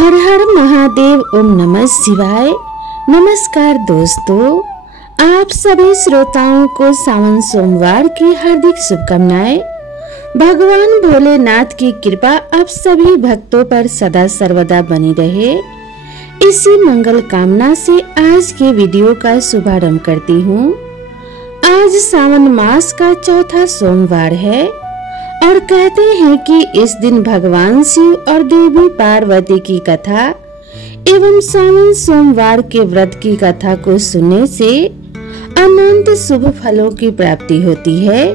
हर हर महादेव। ओम नमः शिवाय। नमस्कार दोस्तों, आप सभी श्रोताओं को सावन सोमवार की हार्दिक शुभकामनाएं। भगवान भोलेनाथ की कृपा आप सभी भक्तों पर सदा सर्वदा बनी रहे, इसी मंगल कामना से आज के वीडियो का शुभारंभ करती हूँ। आज सावन मास का चौथा सोमवार है और कहते हैं कि इस दिन भगवान शिव और देवी पार्वती की कथा एवं सावन सोमवार के व्रत की कथा को सुनने से अनंत शुभ फलों की प्राप्ति होती है।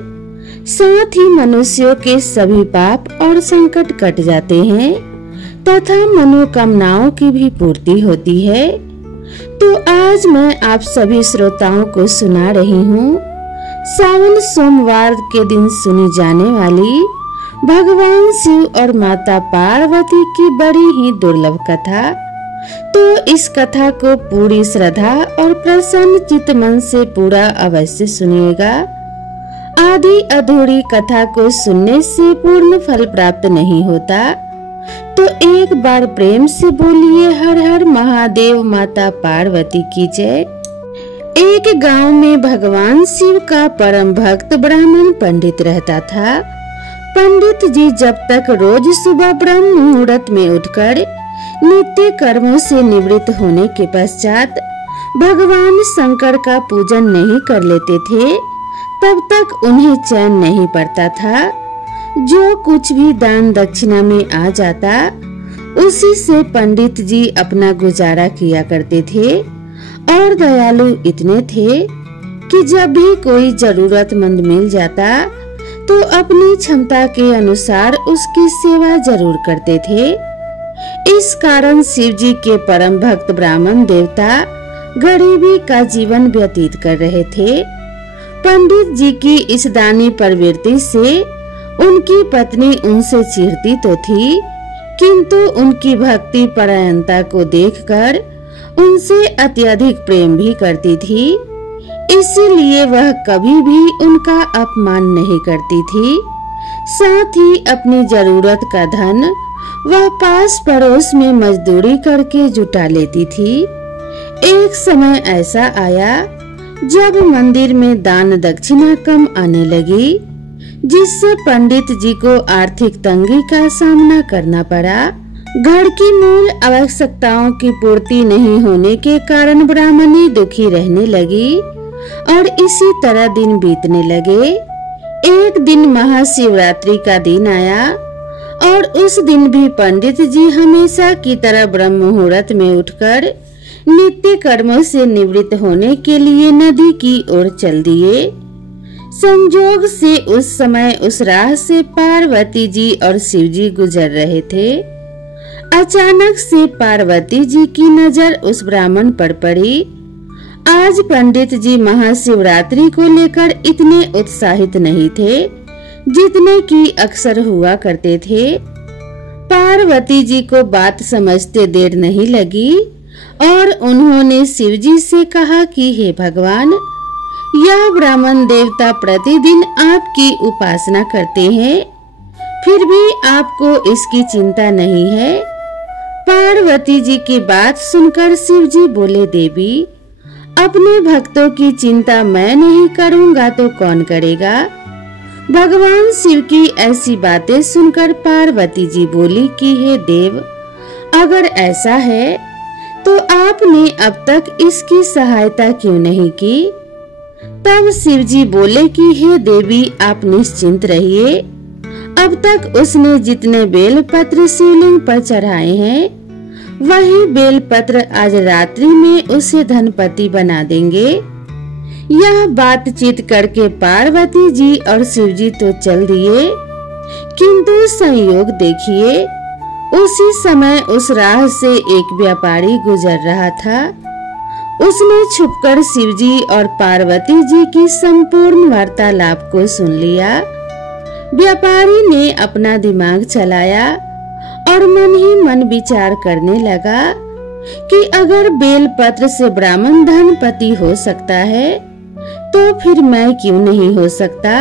साथ ही मनुष्यों के सभी पाप और संकट कट जाते हैं तथा मनोकामनाओं की भी पूर्ति होती है। तो आज मैं आप सभी श्रोताओं को सुना रही हूँ सावन सोमवार के दिन सुनी जाने वाली भगवान शिव और माता पार्वती की बड़ी ही दुर्लभ कथा। तो इस कथा को पूरी श्रद्धा और प्रसन्न चित्त मन से पूरा अवश्य सुनिएगा। आधी अधूरी कथा को सुनने से पूर्ण फल प्राप्त नहीं होता। तो एक बार प्रेम से बोलिए हर हर महादेव, माता पार्वती की जय। एक गांव में भगवान शिव का परम भक्त ब्राह्मण पंडित रहता था। पंडित जी जब तक रोज सुबह ब्रह्म मुहूर्त में उठकर नित्य कर्मों से निवृत्त होने के पश्चात भगवान शंकर का पूजन नहीं कर लेते थे, तब तक उन्हें चैन नहीं पड़ता था। जो कुछ भी दान दक्षिणा में आ जाता उसी से पंडित जी अपना गुजारा किया करते थे और दयालु इतने थे कि जब भी कोई जरूरतमंद मिल जाता तो अपनी क्षमता के अनुसार उसकी सेवा जरूर करते थे। इस कारण शिव जी के परम भक्त ब्राह्मण देवता गरीबी का जीवन व्यतीत कर रहे थे। पंडित जी की इस दानी प्रवृत्ति से उनकी पत्नी उनसे चिढ़ती तो थी, किंतु उनकी भक्ति परायणता को देखकर उनसे अत्यधिक प्रेम भी करती थी। इसीलिए वह कभी भी उनका अपमान नहीं करती थी। साथ ही अपनी जरूरत का धन वह पास पड़ोस में मजदूरी करके जुटा लेती थी। एक समय ऐसा आया जब मंदिर में दान दक्षिणा कम आने लगी, जिससे पंडित जी को आर्थिक तंगी का सामना करना पड़ा। घर की मूल आवश्यकताओं की पूर्ति नहीं होने के कारण ब्राह्मणी दुखी रहने लगी और इसी तरह दिन बीतने लगे। एक दिन महाशिवरात्रि का दिन आया और उस दिन भी पंडित जी हमेशा की तरह ब्रह्म मुहूर्त में उठकर नित्य कर्मों से निवृत्त होने के लिए नदी की ओर चल दिए। संजोग से उस समय उस राह से पार्वती जी और शिव जी गुजर रहे थे। अचानक से पार्वती जी की नजर उस ब्राह्मण पर पड़ी। आज पंडित जी महाशिवरात्रि को लेकर इतने उत्साहित नहीं थे जितने कि अक्सर हुआ करते थे। पार्वती जी को बात समझते देर नहीं लगी और उन्होंने शिव जी से कहा कि हे भगवान, यह ब्राह्मण देवता प्रतिदिन आपकी उपासना करते हैं, फिर भी आपको इसकी चिंता नहीं है। पार्वती जी की बात सुनकर शिव जी बोले, देवी, अपने भक्तों की चिंता मैं नहीं करूंगा तो कौन करेगा। भगवान शिव की ऐसी बातें सुनकर पार्वती जी बोली कि हे देव, अगर ऐसा है तो आपने अब तक इसकी सहायता क्यों नहीं की। तब शिव जी बोले कि हे देवी, आप निश्चिंत रहिए। अब तक उसने जितने बेलपत्र शिवलिंग पर चढ़ाए हैं वही बेलपत्र आज रात्रि में उसे धनपति बना देंगे। यह बातचीत करके पार्वती जी और शिव जी तो चल दिए, किंतु संयोग देखिए, उसी समय उस राह से एक व्यापारी गुजर रहा था। उसने छुपकर शिव जी और पार्वती जी की संपूर्ण वार्तालाप को सुन लिया। व्यापारी ने अपना दिमाग चलाया और मन ही मन विचार करने लगा कि अगर बेलपत्र से ब्राह्मण धनपति हो सकता है तो फिर मैं क्यों नहीं हो सकता।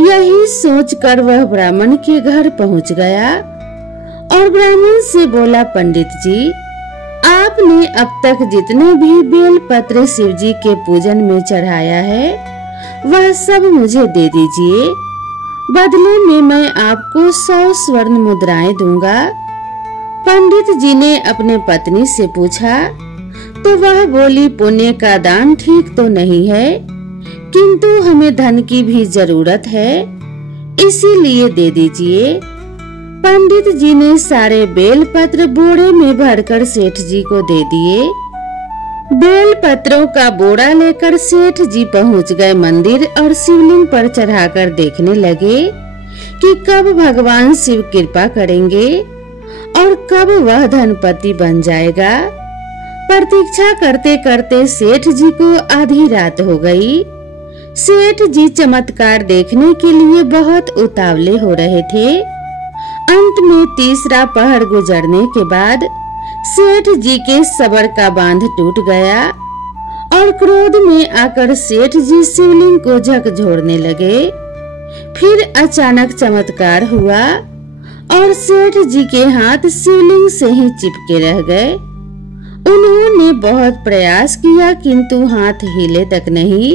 यही सोचकर वह ब्राह्मण के घर पहुंच गया और ब्राह्मण से बोला, पंडित जी, आपने अब तक जितने भी बेल पत्र शिव जी के पूजन में चढ़ाया है वह सब मुझे दे दीजिए। बदले में मैं आपको 100 स्वर्ण मुद्राएं दूंगा। पंडित जी ने अपने पत्नी से पूछा तो वह बोली, पुण्य का दान ठीक तो नहीं है, किंतु हमें धन की भी जरूरत है, इसीलिए दे दीजिए। पंडित जी ने सारे बेल पत्र बोरे में भरकर सेठ जी को दे दिए। बेल पत्रों का बोरा लेकर सेठ जी पहुंच गए मंदिर और शिवलिंग पर चढ़ाकर देखने लगे कि कब भगवान शिव कृपा करेंगे और कब वह धनपति बन जाएगा। प्रतीक्षा करते करते सेठ जी को आधी रात हो गई। सेठ जी चमत्कार देखने के लिए बहुत उतावले हो रहे थे। अंत में तीसरा पहर गुजरने के बाद सेठ जी के सबर का बांध टूट गया और क्रोध में आकर सेठ जी शिवलिंग को झकझोरने लगे। फिर अचानक चमत्कार हुआ और सेठ जी के हाथ शिवलिंग से ही चिपके रह गए। उन्होंने बहुत प्रयास किया किंतु हाथ हिले तक नहीं।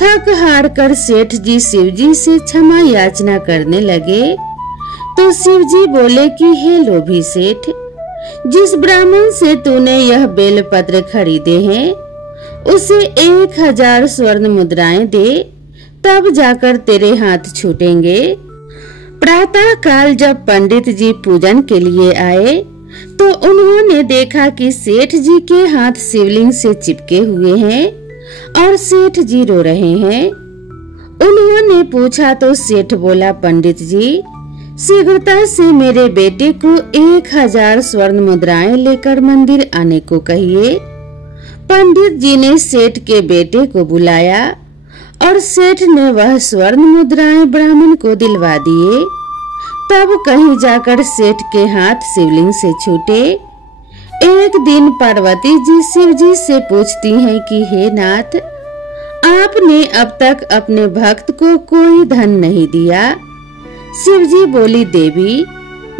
थक हार कर सेठ जी शिव जी से क्षमा याचना करने लगे तो शिव जी बोले कि हे लोभी सेठ, जिस ब्राह्मण से तूने यह बेलपत्र खरीदे हैं उसे 1000 स्वर्ण मुद्राएं दे, तब जाकर तेरे हाथ छूटेंगे। प्रातः काल जब पंडित जी पूजन के लिए आए तो उन्होंने देखा कि सेठ जी के हाथ शिवलिंग से चिपके हुए हैं और सेठ जी रो रहे हैं। उन्होंने पूछा तो सेठ बोला, पंडित जी, शीघ्रता से मेरे बेटे को 1000 स्वर्ण मुद्राएं लेकर मंदिर आने को कहिए। पंडित जी ने सेठ के बेटे को बुलाया और सेठ ने वह स्वर्ण मुद्राएं ब्राह्मण को दिलवा दिए। तब कहीं जाकर सेठ के हाथ शिवलिंग से छूटे। एक दिन पार्वती जी शिव जी से पूछती हैं कि हे नाथ, आपने अब तक अपने भक्त को कोई धन नहीं दिया। शिव जी बोली, देवी,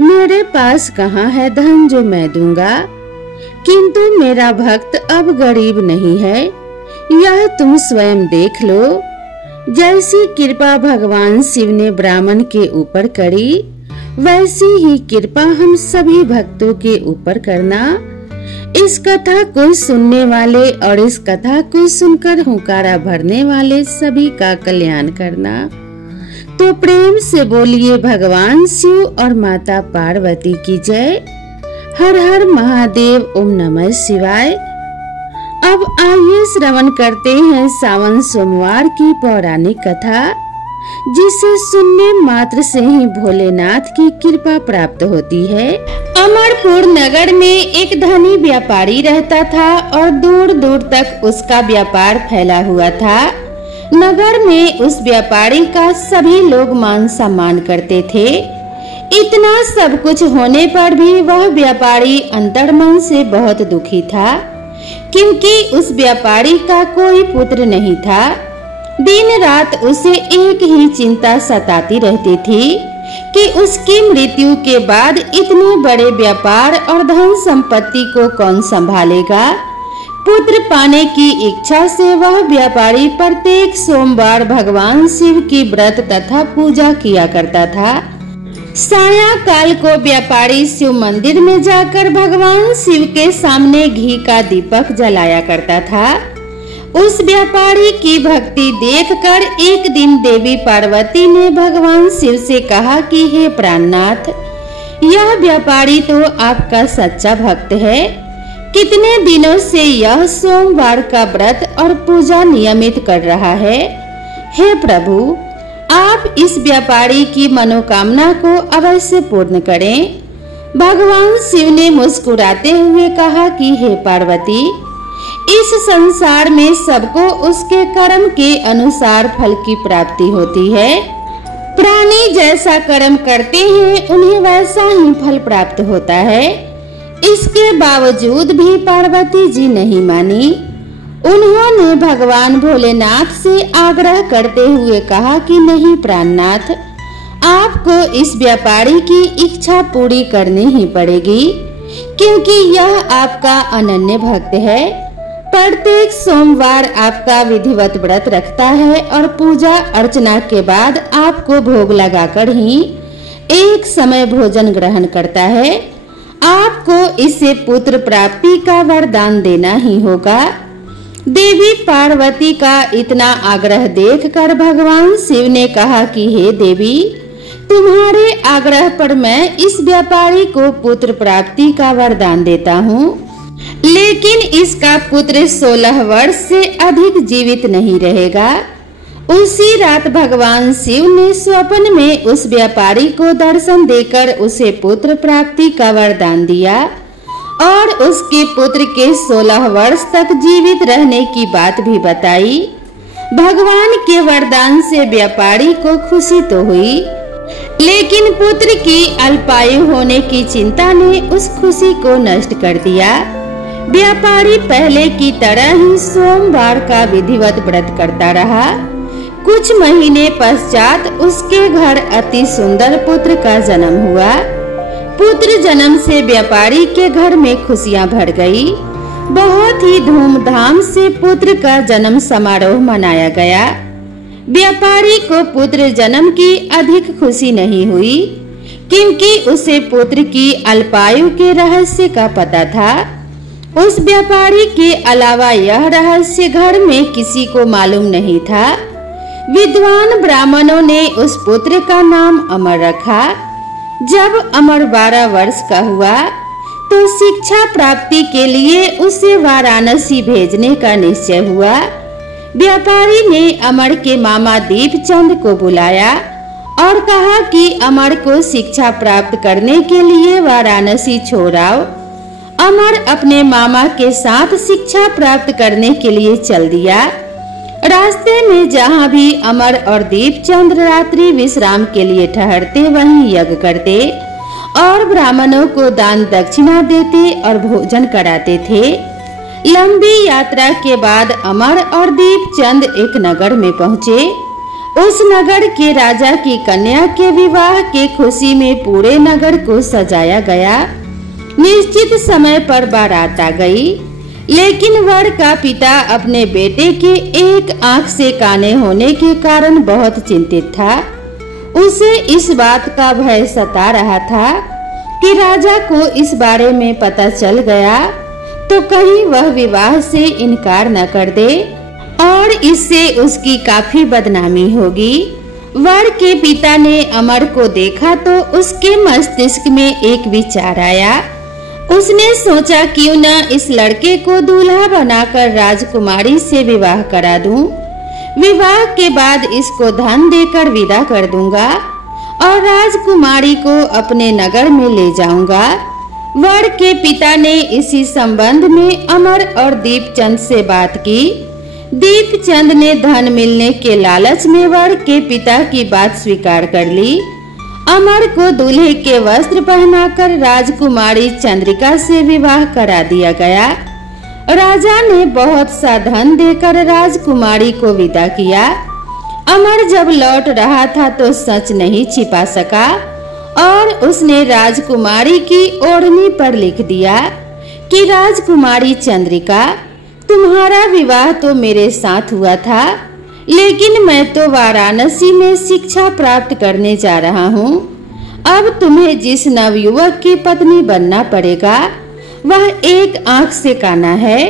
मेरे पास कहाँ है धन जो मैं दूंगा, किंतु मेरा भक्त अब गरीब नहीं है, यह तुम स्वयं देख लो। जैसी कृपा भगवान शिव ने ब्राह्मण के ऊपर करी वैसी ही कृपा हम सभी भक्तों के ऊपर करना। इस कथा को सुनने वाले और इस कथा को सुनकर हुंकारा भरने वाले सभी का कल्याण करना। तो प्रेम से बोलिए भगवान शिव और माता पार्वती की जय। हर हर महादेव, ओम नमः शिवाय। अब आइए श्रवण करते हैं सावन सोमवार की पौराणिक कथा, जिसे सुनने मात्र से ही भोलेनाथ की कृपा प्राप्त होती है। अमरपुर नगर में एक धनी व्यापारी रहता था और दूर दूर तक उसका व्यापार फैला हुआ था। नगर में उस व्यापारी का सभी लोग मान सम्मान करते थे। इतना सब कुछ होने पर भी वह व्यापारी अंतर्मन से बहुत दुखी था, क्योंकि उस व्यापारी का कोई पुत्र नहीं था। दिन रात उसे एक ही चिंता सताती रहती थी कि उसकी मृत्यु के बाद इतने बड़े व्यापार और धन संपत्ति को कौन संभालेगा। पुत्र पाने की इच्छा से वह व्यापारी प्रत्येक सोमवार भगवान शिव की व्रत तथा पूजा किया करता था। साया काल को व्यापारी शिव मंदिर में जाकर भगवान शिव के सामने घी का दीपक जलाया करता था। उस व्यापारी की भक्ति देखकर एक दिन देवी पार्वती ने भगवान शिव से कहा कि हे प्राणनाथ, यह व्यापारी तो आपका सच्चा भक्त है। कितने दिनों से यह सोमवार का व्रत और पूजा नियमित कर रहा है। हे प्रभु, आप इस व्यापारी की मनोकामना को अवश्य पूर्ण करें। भगवान शिव ने मुस्कुराते हुए कहा कि हे पार्वती, इस संसार में सबको उसके कर्म के अनुसार फल की प्राप्ति होती है। प्राणी जैसा कर्म करते हैं उन्हें वैसा ही फल प्राप्त होता है। इसके बावजूद भी पार्वती जी नहीं मानी। उन्होंने भगवान भोलेनाथ से आग्रह करते हुए कहा कि नहीं प्राणनाथ, आप आपको इस व्यापारी की इच्छा पूरी करनी ही पड़ेगी, क्योंकि यह आपका अनन्य भक्त है। प्रत्येक सोमवार आपका विधिवत व्रत रखता है और पूजा अर्चना के बाद आपको भोग लगाकर ही एक समय भोजन ग्रहण करता है। आपको इससे पुत्र प्राप्ति का वरदान देना ही होगा। देवी पार्वती का इतना आग्रह देखकर भगवान शिव ने कहा कि हे देवी, तुम्हारे आग्रह पर मैं इस व्यापारी को पुत्र प्राप्ति का वरदान देता हूँ, लेकिन इसका पुत्र 16 वर्ष से अधिक जीवित नहीं रहेगा। उसी रात भगवान शिव ने स्वप्न में उस व्यापारी को दर्शन देकर उसे पुत्र प्राप्ति का वरदान दिया और उसके पुत्र के 16 वर्ष तक जीवित रहने की बात भी बताई। भगवान के वरदान से व्यापारी को खुशी तो हुई, लेकिन पुत्र की अल्पायु होने की चिंता ने उस खुशी को नष्ट कर दिया। व्यापारी पहले की तरह ही सोमवार का विधिवत व्रत करता रहा। कुछ महीने पश्चात उसके घर अति सुंदर पुत्र का जन्म हुआ। पुत्र जन्म से व्यापारी के घर में खुशियां भर गई। बहुत ही धूमधाम से पुत्र का जन्म समारोह मनाया गया। व्यापारी को पुत्र जन्म की अधिक खुशी नहीं हुई, क्योंकि उसे पुत्र की अल्पायु के रहस्य का पता था। उस व्यापारी के अलावा यह रहस्य घर में किसी को मालूम नहीं था। विद्वान ब्राह्मणों ने उस पुत्र का नाम अमर रखा। जब अमर 12 वर्ष का हुआ तो शिक्षा प्राप्ति के लिए उसे वाराणसी भेजने का निश्चय हुआ। व्यापारी ने अमर के मामा दीपचंद को बुलाया और कहा कि अमर को शिक्षा प्राप्त करने के लिए वाराणसी छोड़ आओ। अमर अपने मामा के साथ शिक्षा प्राप्त करने के लिए चल दिया। रास्ते में जहाँ भी अमर और दीपचंद रात्रि विश्राम के लिए ठहरते वहीं यज्ञ करते और ब्राह्मणों को दान दक्षिणा देते और भोजन कराते थे। लंबी यात्रा के बाद अमर और दीपचंद एक नगर में पहुँचे। उस नगर के राजा की कन्या के विवाह के खुशी में पूरे नगर को सजाया गया। निश्चित समय पर बारात आ गई, लेकिन वर का पिता अपने बेटे के एक आंख से काने होने के कारण बहुत चिंतित था। उसे इस बात का भय सता रहा था कि राजा को इस बारे में पता चल गया तो कहीं वह विवाह से इनकार न कर दे और इससे उसकी काफी बदनामी होगी। वर के पिता ने अमर को देखा तो उसके मस्तिष्क में एक विचार आया। उसने सोचा क्यों न इस लड़के को दूल्हा बनाकर राजकुमारी से विवाह करा दूं। विवाह के बाद इसको धन देकर विदा कर दूंगा और राजकुमारी को अपने नगर में ले जाऊंगा। वर के पिता ने इसी संबंध में अमर और दीपचंद से बात की। दीपचंद ने धन मिलने के लालच में वर के पिता की बात स्वीकार कर ली। अमर को दूल्हे के वस्त्र पहनाकर राजकुमारी चंद्रिका से विवाह करा दिया गया। राजा ने बहुत सा धन देकर राजकुमारी को विदा किया। अमर जब लौट रहा था तो सच नहीं छिपा सका और उसने राजकुमारी की ओढ़नी पर लिख दिया कि राजकुमारी चंद्रिका, तुम्हारा विवाह तो मेरे साथ हुआ था, लेकिन मैं तो वाराणसी में शिक्षा प्राप्त करने जा रहा हूँ। अब तुम्हें जिस नवयुवक की पत्नी बनना पड़ेगा वह एक आंख से काना है।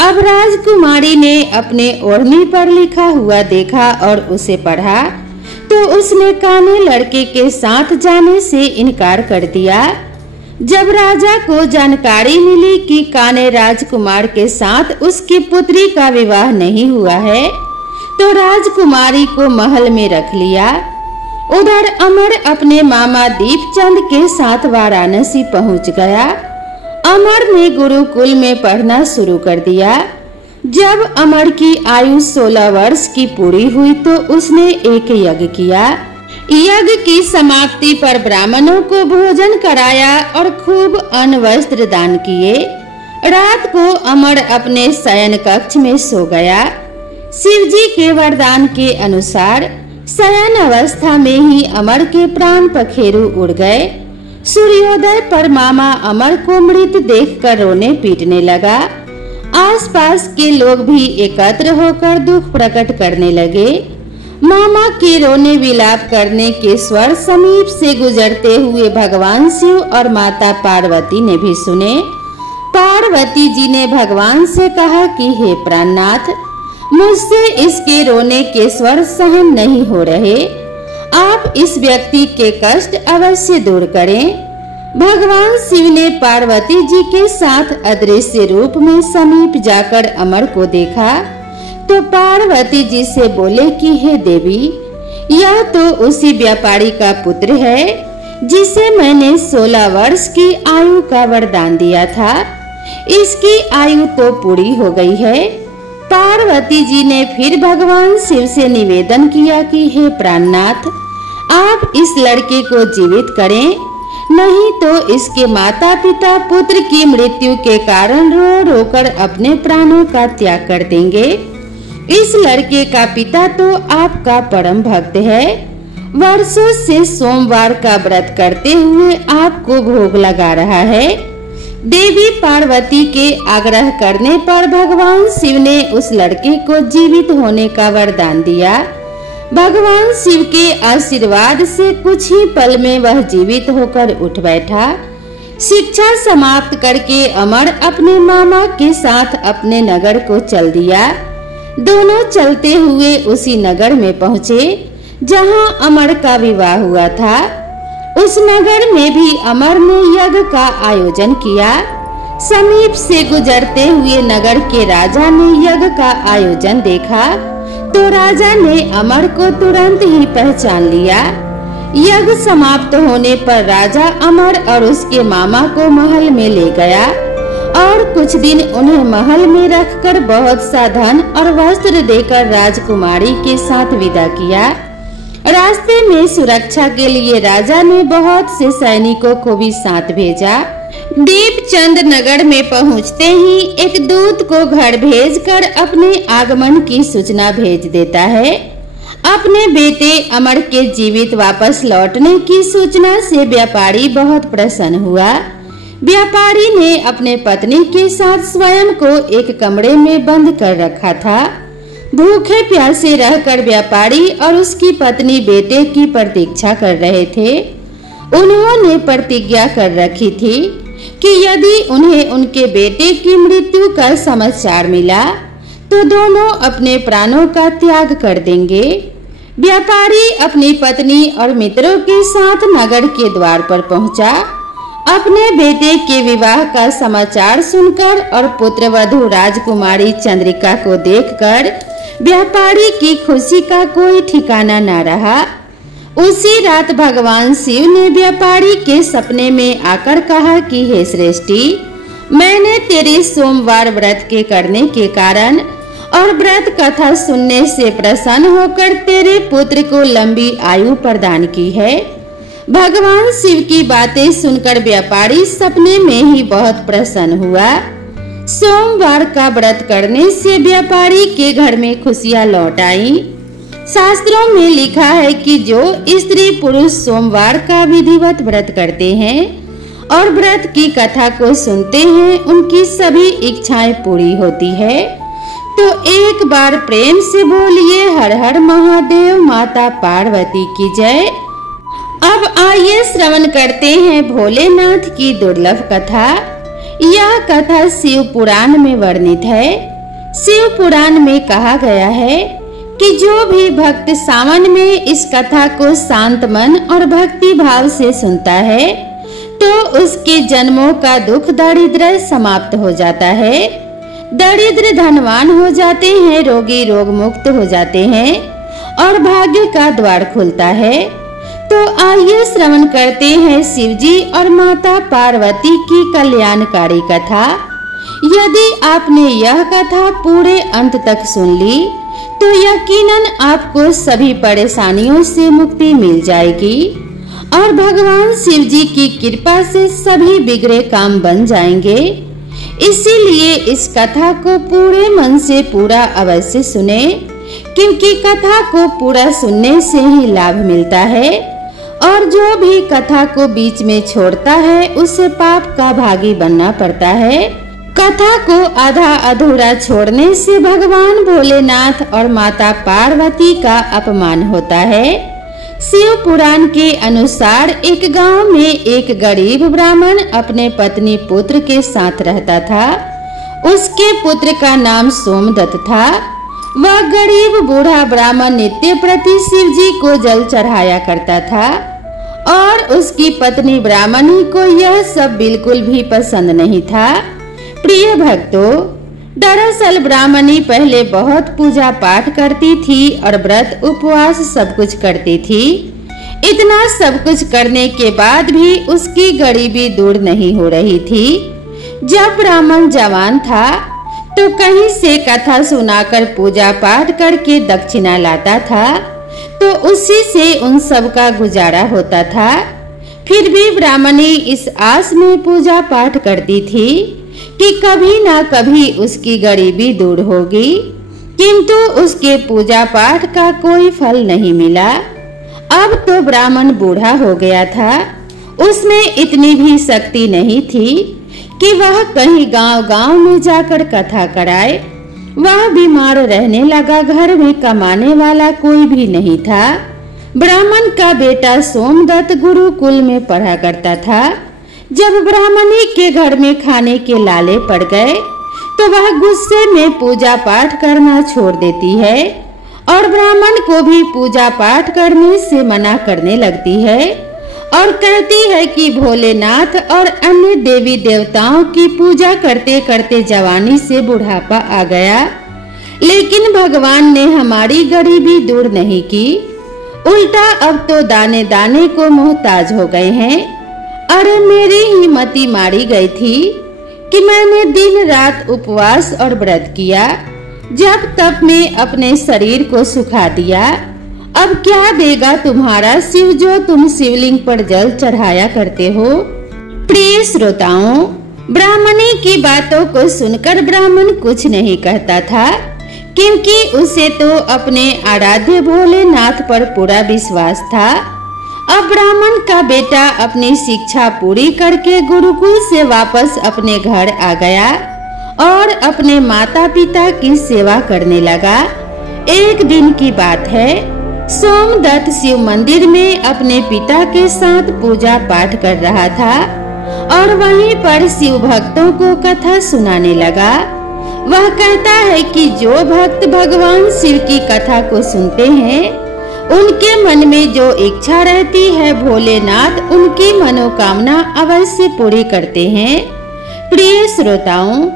अब राजकुमारी ने अपने ओढ़नी पर लिखा हुआ देखा और उसे पढ़ा तो उसने काने लड़के के साथ जाने से इनकार कर दिया। जब राजा को जानकारी मिली कि काने राजकुमार के साथ उसकी पुत्री का विवाह नहीं हुआ है तो राजकुमारी को महल में रख लिया। उधर अमर अपने मामा दीपचंद के साथ वाराणसी पहुंच गया। अमर ने गुरुकुल में पढ़ना शुरू कर दिया। जब अमर की आयु 16 वर्ष की पूरी हुई तो उसने एक यज्ञ किया। यज्ञ की समाप्ति पर ब्राह्मणों को भोजन कराया और खूब अन्न वस्त्र दान किए। रात को अमर अपने शयन कक्ष में सो गया। शिवजी के वरदान के अनुसार शयन अवस्था में ही अमर के प्राण पखेरु उड़ गए। सूर्योदय पर मामा अमर को मृत देखकर रोने पीटने लगा। आसपास के लोग भी एकत्र होकर दुख प्रकट करने लगे। मामा के रोने विलाप करने के स्वर समीप से गुजरते हुए भगवान शिव और माता पार्वती ने भी सुने। पार्वती जी ने भगवान से कहा कि हे प्राणनाथ, मुझसे इसके रोने के स्वर सहन नहीं हो रहे, आप इस व्यक्ति के कष्ट अवश्य दूर करें। भगवान शिव ने पार्वती जी के साथ अदृश्य रूप में समीप जाकर अमर को देखा तो पार्वती जी से बोले कि हे देवी, यह तो उसी व्यापारी का पुत्र है जिसे मैंने 16 वर्ष की आयु का वरदान दिया था। इसकी आयु तो पूरी हो गई है। पार्वती जी ने फिर भगवान शिव से निवेदन किया कि हे प्राणनाथ, आप इस लड़के को जीवित करें, नहीं तो इसके माता पिता पुत्र की मृत्यु के कारण रो रो कर अपने प्राणों का त्याग कर देंगे। इस लड़के का पिता तो आपका परम भक्त है, वर्षों से सोमवार का व्रत करते हुए आपको भोग लगा रहा है। देवी पार्वती के आग्रह करने पर भगवान शिव ने उस लड़के को जीवित होने का वरदान दिया। भगवान शिव के आशीर्वाद से कुछ ही पल में वह जीवित होकर उठ बैठा। शिक्षा समाप्त करके अमर अपने मामा के साथ अपने नगर को चल दिया। दोनों चलते हुए उसी नगर में पहुँचे जहाँ अमर का विवाह हुआ था। उस नगर में भी अमर ने यज्ञ का आयोजन किया। समीप से गुजरते हुए नगर के राजा ने यज्ञ का आयोजन देखा तो राजा ने अमर को तुरंत ही पहचान लिया। यज्ञ समाप्त होने पर राजा अमर और उसके मामा को महल में ले गया और कुछ दिन उन्हें महल में रखकर बहुत सा धन और वस्त्र देकर राजकुमारी के साथ विदा किया। रास्ते में सुरक्षा के लिए राजा ने बहुत से सैनिकों को भी साथ भेजा। दीपचंद नगर में पहुंचते ही एक दूत को घर भेजकर अपने आगमन की सूचना भेज देता है। अपने बेटे अमर के जीवित वापस लौटने की सूचना से व्यापारी बहुत प्रसन्न हुआ। व्यापारी ने अपने पत्नी के साथ स्वयं को एक कमरे में बंद कर रखा था। भूखे प्यासे रहकर व्यापारी और उसकी पत्नी बेटे की प्रतीक्षा कर रहे थे। उन्होंने प्रतिज्ञा कर रखी थी कि यदि उन्हें उनके बेटे की मृत्यु का समाचार मिला तो दोनों अपने प्राणों का त्याग कर देंगे। व्यापारी अपनी पत्नी और मित्रों के साथ नगर के द्वार पर पहुंचा। अपने बेटे के विवाह का समाचार सुनकर और पुत्रवधू राजकुमारी चंद्रिका को देखकर व्यापारी की खुशी का कोई ठिकाना न रहा। उसी रात भगवान शिव ने व्यापारी के सपने में आकर कहा कि हे श्रेष्ठी, मैंने तेरे सोमवार व्रत के करने के कारण और व्रत कथा सुनने से प्रसन्न होकर तेरे पुत्र को लंबी आयु प्रदान की है। भगवान शिव की बातें सुनकर व्यापारी सपने में ही बहुत प्रसन्न हुआ। सोमवार का व्रत करने से व्यापारी के घर में खुशियां लौट आई। शास्त्रों में लिखा है कि जो स्त्री पुरुष सोमवार का विधिवत व्रत करते हैं और व्रत की कथा को सुनते हैं, उनकी सभी इच्छाएं पूरी होती है। तो एक बार प्रेम से बोलिए हर हर महादेव, माता पार्वती की जय। अब आइए श्रवण करते हैं भोलेनाथ की दुर्लभ कथा। यह कथा शिव पुराण में वर्णित है। शिव पुराण में कहा गया है कि जो भी भक्त सावन में इस कथा को शांत मन और भक्ति भाव से सुनता है तो उसके जन्मों का दुख दारिद्र्य समाप्त हो जाता है। दरिद्र धनवान हो जाते हैं, रोगी रोग मुक्त हो जाते हैं और भाग्य का द्वार खुलता है। तो आइए श्रवण करते हैं शिवजी और माता पार्वती की कल्याणकारी कथा। यदि आपने यह कथा पूरे अंत तक सुन ली तो यकीनन आपको सभी परेशानियों से मुक्ति मिल जाएगी और भगवान शिवजी की कृपा से सभी बिगड़े काम बन जाएंगे। इसीलिए इस कथा को पूरे मन से पूरा अवश्य सुने, क्योंकि कथा को पूरा सुनने से ही लाभ मिलता है और जो भी कथा को बीच में छोड़ता है उसे पाप का भागी बनना पड़ता है। कथा को आधा अधूरा छोड़ने से भगवान भोलेनाथ और माता पार्वती का अपमान होता है। शिव पुराण के अनुसार एक गांव में एक गरीब ब्राह्मण अपने पत्नी पुत्र के साथ रहता था। उसके पुत्र का नाम सोमदत्त था। वह गरीब बूढ़ा ब्राह्मण नित्य प्रति शिव जी को जल चढ़ाया करता था और उसकी पत्नी ब्राह्मणी को यह सब बिल्कुल भी पसंद नहीं था। प्रिय भक्तों, दरअसल ब्राह्मणी पहले बहुत पूजा पाठ करती थी और व्रत उपवास सब कुछ करती थी। इतना सब कुछ करने के बाद भी उसकी गरीबी दूर नहीं हो रही थी। जब ब्राह्मण जवान था तो कहीं से कथा सुनाकर पूजा पाठ करके दक्षिणा लाता था, तो उसी से उन सब का गुजारा होता था। फिर भी ब्राह्मणी इस आस में पूजा पाठ करती थी कि कभी ना कभी उसकी गरीबी दूर होगी, किंतु उसके पूजा पाठ का कोई फल नहीं मिला। अब तो ब्राह्मण बूढ़ा हो गया था। उसमें इतनी भी शक्ति नहीं थी कि वह कहीं गांव-गांव में जाकर कथा कराए। वह बीमार रहने लगा। घर में कमाने वाला कोई भी नहीं था। ब्राह्मण का बेटा सोमदत्त गुरुकुल में पढ़ा करता था। जब ब्राह्मणी के घर में खाने के लाले पड़ गए तो वह गुस्से में पूजा पाठ करना छोड़ देती है और ब्राह्मण को भी पूजा पाठ करने से मना करने लगती है और कहती है कि भोलेनाथ और अन्य देवी देवताओं की पूजा करते करते जवानी से बुढ़ापा आ गया, लेकिन भगवान ने हमारी गरीबी दूर नहीं की। उल्टा अब तो दाने दाने को मोहताज हो गए हैं। अरे मेरी ही मति मारी गई थी कि मैंने दिन रात उपवास और व्रत किया, जब तब में अपने शरीर को सुखा दिया। अब क्या देगा तुम्हारा शिव जो तुम शिवलिंग पर जल चढ़ाया करते हो। प्रिय श्रोताओं, ब्राह्मणी की बातों को सुनकर ब्राह्मण कुछ नहीं कहता था, क्योंकि उसे तो अपने आराध्य भोलेनाथ पर पूरा विश्वास था। अब ब्राह्मण का बेटा अपनी शिक्षा पूरी करके गुरुकुल से वापस अपने घर आ गया और अपने माता पिता की सेवा करने लगा। एक दिन की बात है, सोमदत्त शिव मंदिर में अपने पिता के साथ पूजा पाठ कर रहा था और वहीं पर शिव भक्तों को कथा सुनाने लगा। वह कहता है कि जो भक्त भगवान शिव की कथा को सुनते हैं, उनके मन में जो इच्छा रहती है भोलेनाथ उनकी मनोकामना अवश्य पूरी करते हैं। प्रिय श्रोताओं,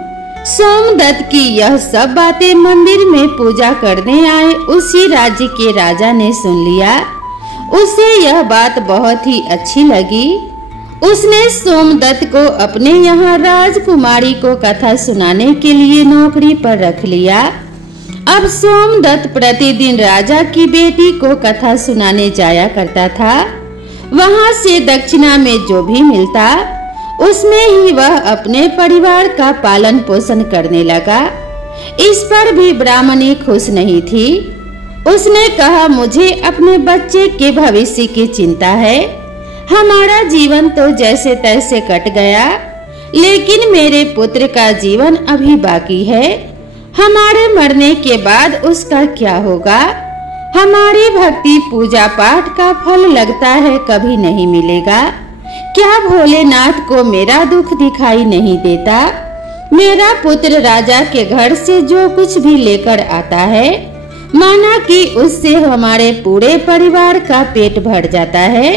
सोमदत्त की यह सब बातें मंदिर में पूजा करने आए उसी राज्य के राजा ने सुन लिया। उसे यह बात बहुत ही अच्छी लगी। उसने सोमदत्त को अपने यहाँ राजकुमारी को कथा सुनाने के लिए नौकरी पर रख लिया। अब सोमदत्त प्रतिदिन राजा की बेटी को कथा सुनाने जाया करता था। वहाँ से दक्षिणा में जो भी मिलता उसमें ही वह अपने परिवार का पालन पोषण करने लगा। इस पर भी ब्राह्मणी खुश नहीं थी। उसने कहा, मुझे अपने बच्चे के भविष्य की चिंता है। हमारा जीवन तो जैसे तैसे कट गया, लेकिन मेरे पुत्र का जीवन अभी बाकी है। हमारे मरने के बाद उसका क्या होगा। हमारी भक्ति पूजा पाठ का फल लगता है कभी नहीं मिलेगा। क्या भोलेनाथ को मेरा दुख दिखाई नहीं देता। मेरा पुत्र राजा के घर से जो कुछ भी लेकर आता है, माना कि उससे हमारे पूरे परिवार का पेट भर जाता है,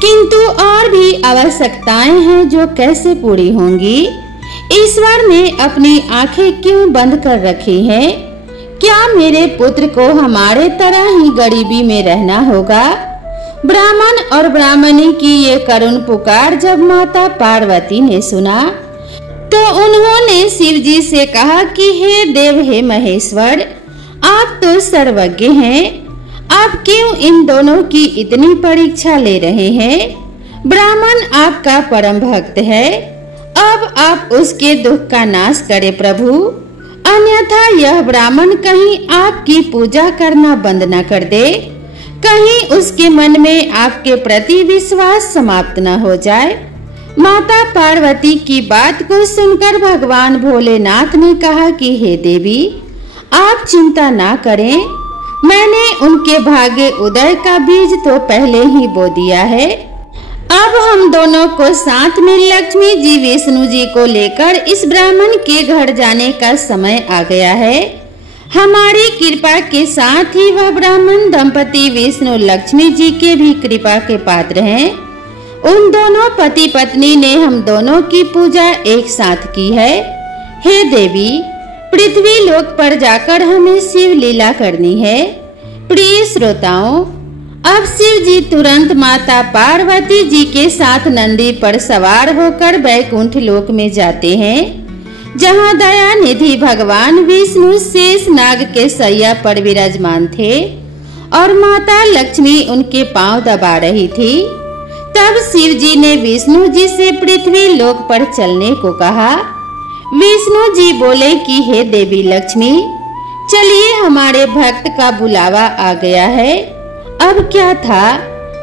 किंतु और भी आवश्यकताएं हैं जो कैसे पूरी होंगी। ईश्वर ने अपनी आंखें क्यों बंद कर रखी हैं? क्या मेरे पुत्र को हमारे तरह ही गरीबी में रहना होगा? ब्राह्मण और ब्राह्मणी की ये करुण पुकार जब माता पार्वती ने सुना तो उन्होंने शिव जी से कहा कि हे देव, हे महेश्वर, आप तो सर्वज्ञ हैं। आप क्यों इन दोनों की इतनी परीक्षा ले रहे हैं? ब्राह्मण आपका परम भक्त है। अब आप उसके दुख का नाश करें प्रभु। अन्यथा यह ब्राह्मण कहीं आपकी पूजा करना बंद न कर दे, कहीं उसके मन में आपके प्रति विश्वास समाप्त न हो जाए। माता पार्वती की बात को सुनकर भगवान भोलेनाथ ने कहा कि हे देवी, आप चिंता ना करें, मैंने उनके भाग्य उदय का बीज तो पहले ही बो दिया है। अब हम दोनों को साथ में लक्ष्मी जी विष्णु जी को लेकर इस ब्राह्मण के घर जाने का समय आ गया है। हमारी कृपा के साथ ही वह ब्राह्मण दंपति विष्णु लक्ष्मी जी के भी कृपा के पात्र हैं। उन दोनों पति पत्नी ने हम दोनों की पूजा एक साथ की है। हे देवी, पृथ्वी लोक पर जाकर हमें शिव लीला करनी है। प्रिय श्रोताओं, अब शिव जी तुरंत माता पार्वती जी के साथ नंदी पर सवार होकर बैकुंठ लोक में जाते हैं, जहां दया निधि भगवान विष्णु शेष नाग के सैया पर विराजमान थे और माता लक्ष्मी उनके पांव दबा रही थी। तब शिव जी ने विष्णु जी से पृथ्वी लोक पर चलने को कहा। विष्णु जी बोले कि हे देवी लक्ष्मी, चलिए, हमारे भक्त का बुलावा आ गया है। अब क्या था,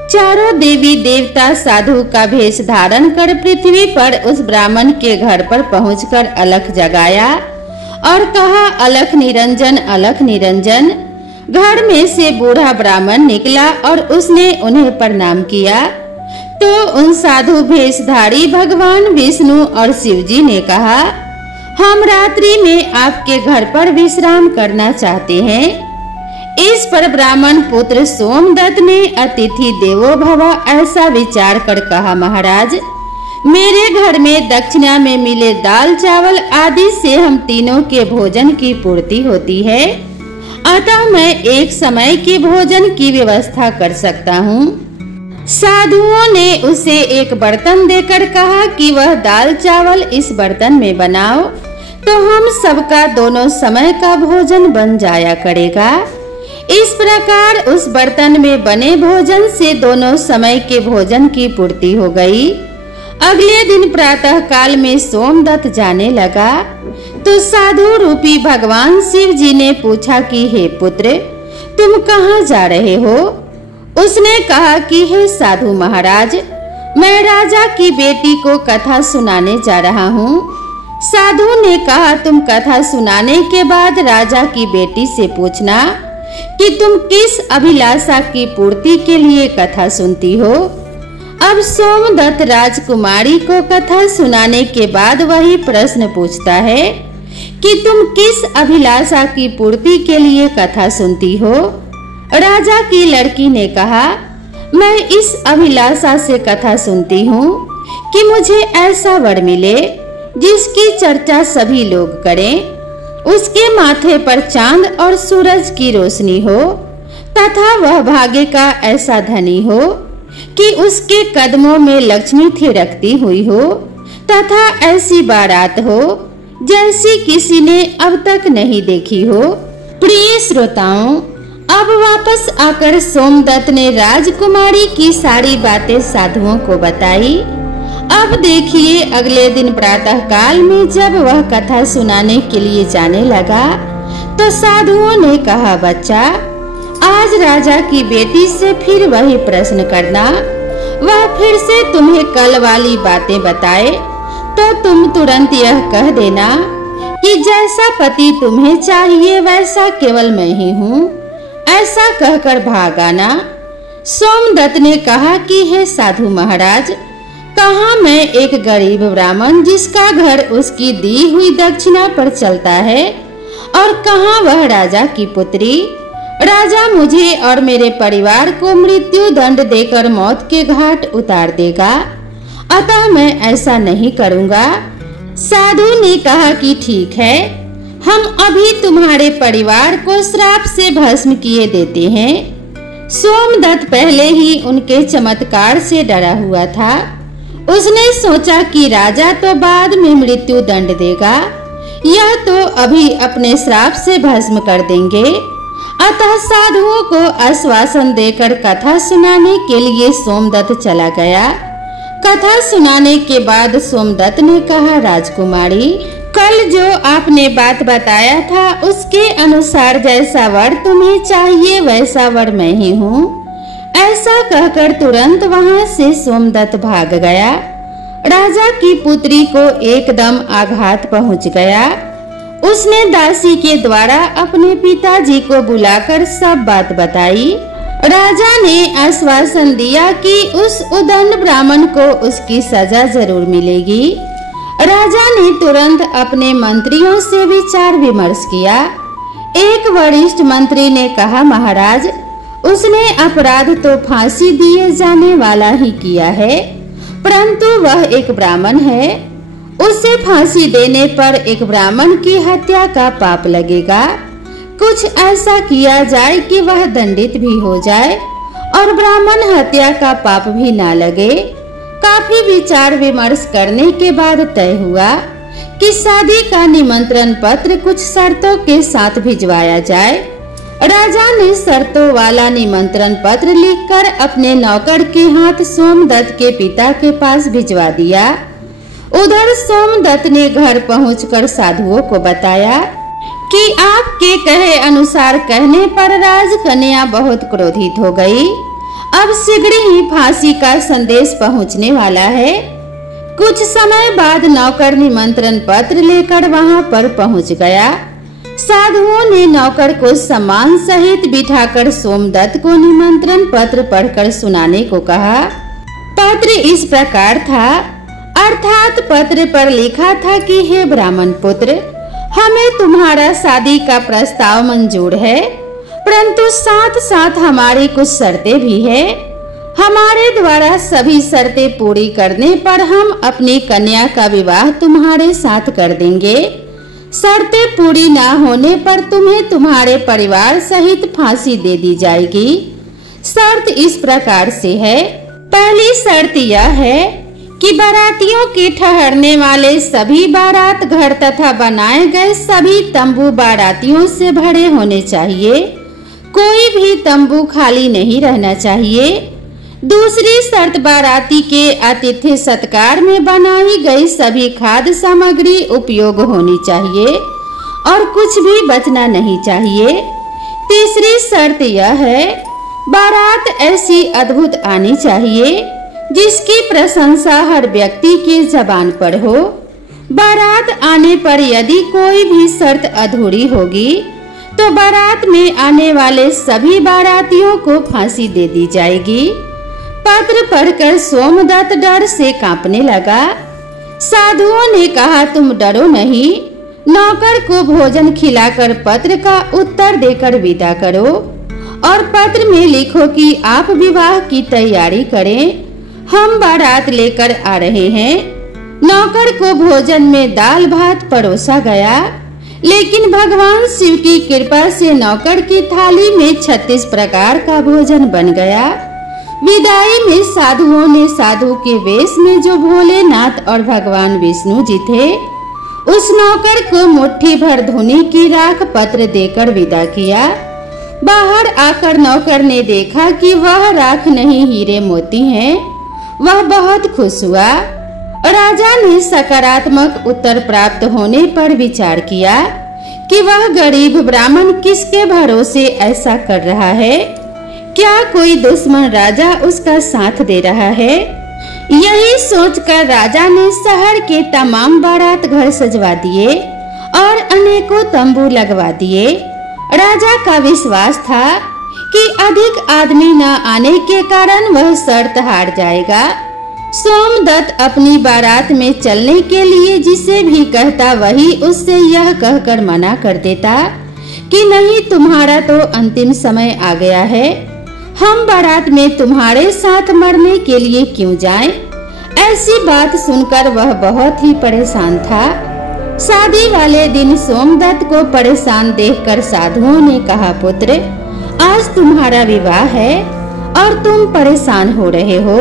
चारों देवी देवता साधु का भेष धारण कर पृथ्वी पर उस ब्राह्मण के घर पर पहुंचकर अलख जगाया और कहा, अलख निरंजन, अलख निरंजन। घर में से बूढ़ा ब्राह्मण निकला और उसने उन्हें प्रणाम किया। तो उन साधु भेषधारी भगवान विष्णु और शिव जी ने कहा, हम रात्रि में आपके घर पर विश्राम करना चाहते हैं। इस पर ब्राह्मण पुत्र सोमदत्त ने अतिथि देवो भव ऐसा विचार कर कहा, महाराज, मेरे घर में दक्षिणा में मिले दाल चावल आदि से हम तीनों के भोजन की पूर्ति होती है, अतः मैं एक समय के भोजन की व्यवस्था कर सकता हूँ। साधुओं ने उसे एक बर्तन देकर कहा कि वह दाल चावल इस बर्तन में बनाओ, तो हम सबका दोनों समय का भोजन बन जाया करेगा। इस प्रकार उस बर्तन में बने भोजन से दोनों समय के भोजन की पूर्ति हो गई। अगले दिन प्रातः काल में सोमदत्त जाने लगा तो साधु रूपी भगवान शिव जी ने पूछा कि हे पुत्र, तुम कहाँ जा रहे हो? उसने कहा कि हे साधु महाराज, मैं राजा की बेटी को कथा सुनाने जा रहा हूँ। साधु ने कहा, तुम कथा सुनाने के बाद राजा की बेटी से पूछना कि तुम किस अभिलाषा की पूर्ति के लिए कथा सुनती हो। अब सोमदत्त राजकुमारी को कथा सुनाने के बाद वही प्रश्न पूछता है कि तुम किस अभिलाषा की पूर्ति के लिए कथा सुनती हो। राजा की लड़की ने कहा, मैं इस अभिलाषा से कथा सुनती हूँ कि मुझे ऐसा वर मिले जिसकी चर्चा सभी लोग करें, उसके माथे पर चांद और सूरज की रोशनी हो तथा वह भाग्य का ऐसा धनी हो कि उसके कदमों में लक्ष्मी थिरकती हुई हो तथा ऐसी बारात हो जैसी किसी ने अब तक नहीं देखी हो। प्रिय श्रोताओं, अब वापस आकर सोमदत्त ने राजकुमारी की सारी बातें साधुओं को बताई। अब देखिए, अगले दिन प्रातः काल में जब वह कथा सुनाने के लिए जाने लगा तो साधुओं ने कहा, बच्चा, आज राजा की बेटी से फिर वही प्रश्न करना, वह फिर से तुम्हें कल वाली बातें बताए तो तुम तुरंत यह कह देना कि जैसा पति तुम्हें चाहिए वैसा केवल मैं ही हूँ, ऐसा कहकर भाग आना। सोमदत्त ने कहा कि हे साधु महाराज, कहाँ मैं एक गरीब ब्राह्मण जिसका घर उसकी दी हुई दक्षिणा पर चलता है, और कहाँ वह राजा की पुत्री। राजा मुझे और मेरे परिवार को मृत्यु दंड देकर मौत के घाट उतार देगा, अतः मैं ऐसा नहीं करूँगा। साधु ने कहा कि ठीक है, हम अभी तुम्हारे परिवार को श्राप से भस्म किए देते हैं। सोमदत्त पहले ही उनके चमत्कार से डरा हुआ था। उसने सोचा कि राजा तो बाद में मृत्यु दंड देगा, यह तो अभी अपने श्राप से भस्म कर देंगे। अतः साधुओं को आश्वासन देकर कथा सुनाने के लिए सोमदत्त चला गया। कथा सुनाने के बाद सोमदत्त ने कहा, राजकुमारी, कल जो आपने बात बताया था उसके अनुसार जैसा वर तुम्हें चाहिए वैसा वर मैं ही हूँ। ऐसा कहकर तुरंत वहां से सोमदत्त भाग गया। राजा की पुत्री को एकदम आघात पहुंच गया। उसने दासी के द्वारा अपने पिताजी को बुलाकर सब बात बताई। राजा ने आश्वासन दिया कि उस उदंड ब्राह्मण को उसकी सजा जरूर मिलेगी। राजा ने तुरंत अपने मंत्रियों से विचार विमर्श किया। एक वरिष्ठ मंत्री ने कहा, महाराज, उसने अपराध तो फांसी दिए जाने वाला ही किया है, परंतु वह एक ब्राह्मण है। उसे फांसी देने पर एक ब्राह्मण की हत्या का पाप लगेगा। कुछ ऐसा किया जाए कि वह दंडित भी हो जाए और ब्राह्मण हत्या का पाप भी ना लगे। काफी विचार विमर्श करने के बाद तय हुआ कि शादी का निमंत्रण पत्र कुछ शर्तों के साथ भिजवाया जाए। राजा ने शर्तों वाला निमंत्रण पत्र लिखकर अपने नौकर के हाथ सोमदत्त के पिता के पास भिजवा दिया। उधर सोमदत्त ने घर पहुंचकर साधुओं को बताया कि आपके कहे अनुसार कहने पर राजकन्या बहुत क्रोधित हो गई। अब शीघ्र ही फांसी का संदेश पहुंचने वाला है। कुछ समय बाद नौकर निमंत्रण पत्र लेकर वहां पर पहुंच गया। साधुओं ने नौकर को सम्मान सहित बिठाकर सोमदत्त को निमंत्रण पत्र पढ़कर सुनाने को कहा। पत्र इस प्रकार था, अर्थात पत्र पर लिखा था कि हे ब्राह्मण पुत्र, हमें तुम्हारा शादी का प्रस्ताव मंजूर है, परंतु साथ साथ हमारी कुछ शर्तें भी है। हमारे द्वारा सभी शर्तें पूरी करने पर हम अपनी कन्या का विवाह तुम्हारे साथ कर देंगे। शर्तें पूरी ना होने पर तुम्हें तुम्हारे परिवार सहित फांसी दे दी जाएगी। शर्त इस प्रकार से है। पहली शर्त यह है कि बारातियों के ठहरने वाले सभी बारात घर तथा बनाए गए सभी तंबू बारातियों से भरे होने चाहिए। कोई भी तंबू खाली नहीं रहना चाहिए। दूसरी शर्त, बाराती के आतिथ्य सत्कार में बनाई गई सभी खाद्य सामग्री उपयोग होनी चाहिए और कुछ भी बचना नहीं चाहिए। तीसरी शर्त यह है, बारात ऐसी अद्भुत आनी चाहिए जिसकी प्रशंसा हर व्यक्ति की जबान पर हो। बारात आने पर यदि कोई भी शर्त अधूरी होगी तो बारात में आने वाले सभी बारातियों को फांसी दे दी जाएगी। पत्र पढ़कर सोमदत्त डर से कांपने लगा। साधुओं ने कहा, तुम डरो नहीं, नौकर को भोजन खिलाकर पत्र का उत्तर देकर विदा करो और पत्र में लिखो कि आप विवाह की तैयारी करें, हम बारात लेकर आ रहे हैं। नौकर को भोजन में दाल भात परोसा गया, लेकिन भगवान शिव की कृपा से नौकर की थाली में 36 प्रकार का भोजन बन गया। विदाई में साधुओं ने साधु के वेश में जो भोलेनाथ और भगवान विष्णु जी थे, उस नौकर को मुट्ठी भर धुनी की राख पत्र देकर विदा किया। बाहर आकर नौकर ने देखा कि वह राख नहीं हीरे मोती हैं। वह बहुत खुश हुआ। राजा ने सकारात्मक उत्तर प्राप्त होने पर विचार किया कि वह गरीब ब्राह्मण किसके भरोसे ऐसा कर रहा है। क्या कोई दुश्मन राजा उसका साथ दे रहा है? यही सोचकर राजा ने शहर के तमाम बारात घर सजवा दिए और अनेकों तंबू लगवा दिए। राजा का विश्वास था कि अधिक आदमी न आने के कारण वह शर्त हार जाएगा। सोमदत्त अपनी बारात में चलने के लिए जिसे भी कहता वही उससे यह कहकर मना कर देता कि नहीं, तुम्हारा तो अंतिम समय आ गया है, हम बारात में तुम्हारे साथ मरने के लिए क्यों जाएं? ऐसी बात सुनकर वह बहुत ही परेशान था। शादी वाले दिन सोमदत्त को परेशान देखकर साधुओं ने कहा, पुत्र, आज तुम्हारा विवाह है और तुम परेशान हो रहे हो,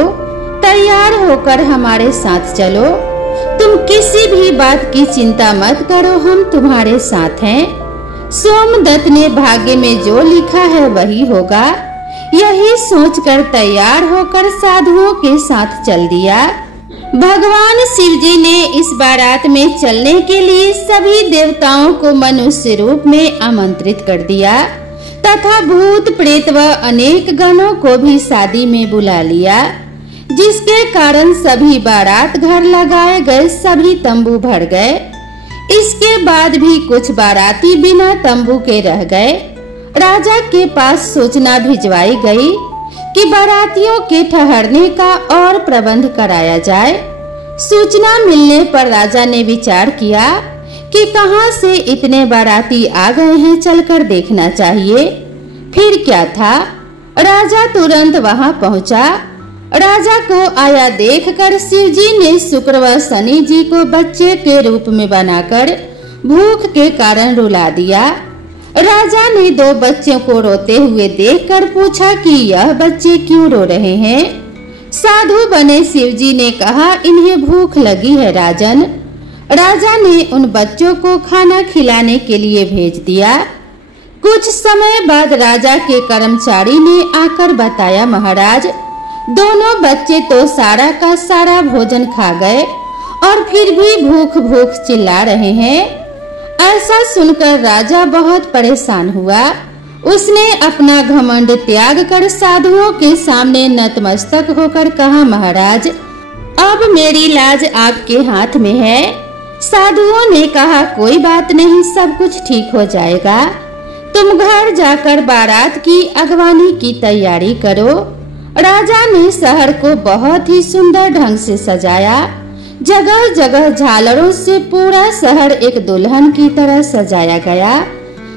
तैयार होकर हमारे साथ चलो। तुम किसी भी बात की चिंता मत करो, हम तुम्हारे साथ हैं। सोमदत्त ने भाग्य में जो लिखा है वही होगा, यही सोचकर तैयार होकर साधुओं के साथ चल दिया। भगवान शिव जी ने इस बारात में चलने के लिए सभी देवताओं को मनुष्य रूप में आमंत्रित कर दिया तथा भूत प्रेत व अनेक गणों को भी शादी में बुला लिया, जिसके कारण सभी बारात घर लगाए गए सभी तंबू भर गए। इसके बाद भी कुछ बाराती बिना तंबू के रह गए। राजा के पास सूचना भिजवाई गई कि बारातियों के ठहरने का और प्रबंध कराया जाए। सूचना मिलने पर राजा ने विचार किया कि कहां से इतने बाराती आ गए हैं, चलकर देखना चाहिए। फिर क्या था, राजा तुरंत वहां पहुंचा। राजा को आया देखकर शिव जी ने शुक्र व शनि जी को बच्चे के रूप में बनाकर भूख के कारण रुला दिया। राजा ने दो बच्चों को रोते हुए देखकर पूछा कि यह बच्चे क्यों रो रहे हैं। साधु बने शिव जी ने कहा, इन्हें भूख लगी है राजन। राजा ने उन बच्चों को खाना खिलाने के लिए भेज दिया। कुछ समय बाद राजा के कर्मचारी ने आकर बताया, महाराज दोनों बच्चे तो सारा का सारा भोजन खा गए और फिर भी भूख भूख चिल्ला रहे हैं। ऐसा सुनकर राजा बहुत परेशान हुआ। उसने अपना घमंड त्याग कर साधुओं के सामने नतमस्तक होकर कहा, महाराज अब मेरी लाज आपके हाथ में है। साधुओं ने कहा, कोई बात नहीं, सब कुछ ठीक हो जाएगा। तुम घर जाकर बारात की अगवानी की तैयारी करो। राजा ने शहर को बहुत ही सुंदर ढंग से सजाया। जगह जगह झालरों से पूरा शहर एक दुल्हन की तरह सजाया गया।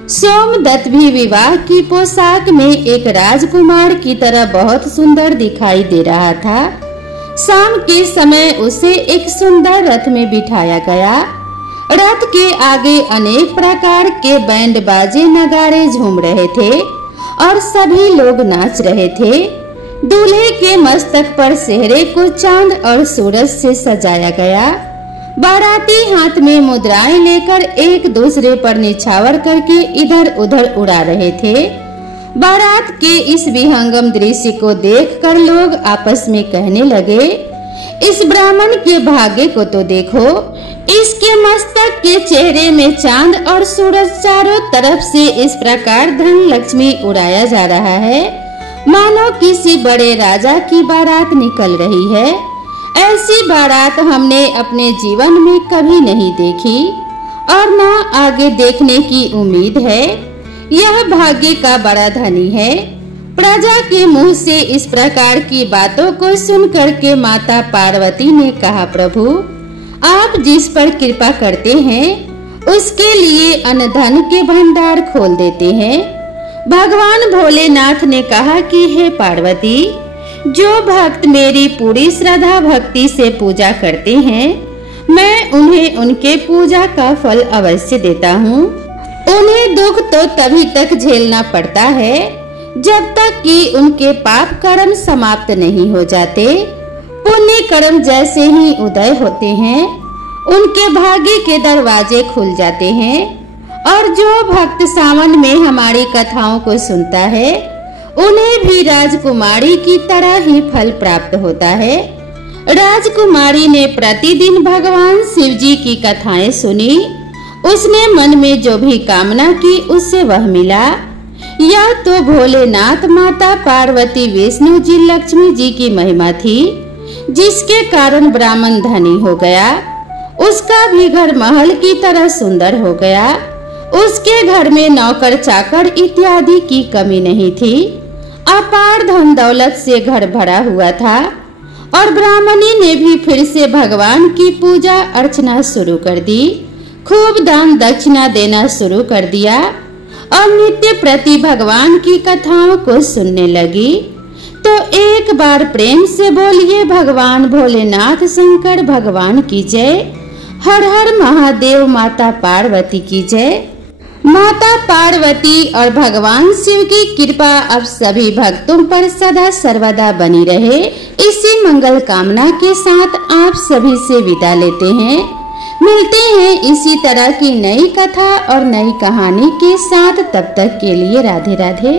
सोमदत्त भी विवाह की पोशाक में एक राजकुमार की तरह बहुत सुंदर दिखाई दे रहा था। शाम के समय उसे एक सुंदर रथ में बिठाया गया। रथ के आगे अनेक प्रकार के बैंड बाजे नगाड़े झूम रहे थे और सभी लोग नाच रहे थे। दूल्हे के मस्तक पर सेहरे को चांद और सूरज से सजाया गया। बाराती हाथ में मुद्राएं लेकर एक दूसरे पर निछावर करके इधर उधर उड़ा रहे थे। बारात के इस विहंगम दृश्य को देखकर लोग आपस में कहने लगे, इस ब्राह्मण के भाग्य को तो देखो, इसके मस्तक के चेहरे में चांद और सूरज, चारों तरफ से इस प्रकार धन लक्ष्मी उड़ाया जा रहा है मानो किसी बड़े राजा की बारात निकल रही है। ऐसी बारात हमने अपने जीवन में कभी नहीं देखी और न आगे देखने की उम्मीद है। यह भाग्य का बड़ा धनी है। प्रजा के मुंह से इस प्रकार की बातों को सुनकर के माता पार्वती ने कहा, प्रभु आप जिस पर कृपा करते हैं उसके लिए अन्न धन के भंडार खोल देते हैं। भगवान भोलेनाथ ने कहा कि हे पार्वती, जो भक्त मेरी पूरी श्रद्धा भक्ति से पूजा करते हैं मैं उन्हें उनके पूजा का फल अवश्य देता हूँ। उन्हें दुख तो तभी तक झेलना पड़ता है जब तक कि उनके पाप कर्म समाप्त नहीं हो जाते। पुण्य कर्म जैसे ही उदय होते हैं उनके भाग्य के दरवाजे खुल जाते हैं और जो भक्त सावन में हमारी कथाओं को सुनता है उन्हें भी राजकुमारी की तरह ही फल प्राप्त होता है। राजकुमारी ने प्रतिदिन भगवान शिव जी की कथाएं सुनी। उसने मन में जो भी कामना की उससे वह मिला। यह तो भोलेनाथ, माता पार्वती, विष्णु जी, लक्ष्मी जी की महिमा थी, जिसके कारण ब्राह्मण धनी हो गया। उसका भी घर महल की तरह सुंदर हो गया। उसके घर में नौकर चाकर इत्यादि की कमी नहीं थी। अपार धन दौलत से घर भरा हुआ था और ब्राह्मणी ने भी फिर से भगवान की पूजा अर्चना शुरू कर दी। खूब दान दक्षिणा देना शुरू कर दिया और नित्य प्रति भगवान की कथाओं को सुनने लगी। तो एक बार प्रेम से बोलिए, भगवान भोलेनाथ शंकर भगवान की जय। हर हर महादेव, माता पार्वती की जय। माता पार्वती और भगवान शिव की कृपा अब सभी भक्तों पर सदा सर्वदा बनी रहे। इसी मंगल कामना के साथ आप सभी से विदा लेते हैं। मिलते हैं इसी तरह की नई कथा और नई कहानी के साथ। तब तक के लिए राधे राधे।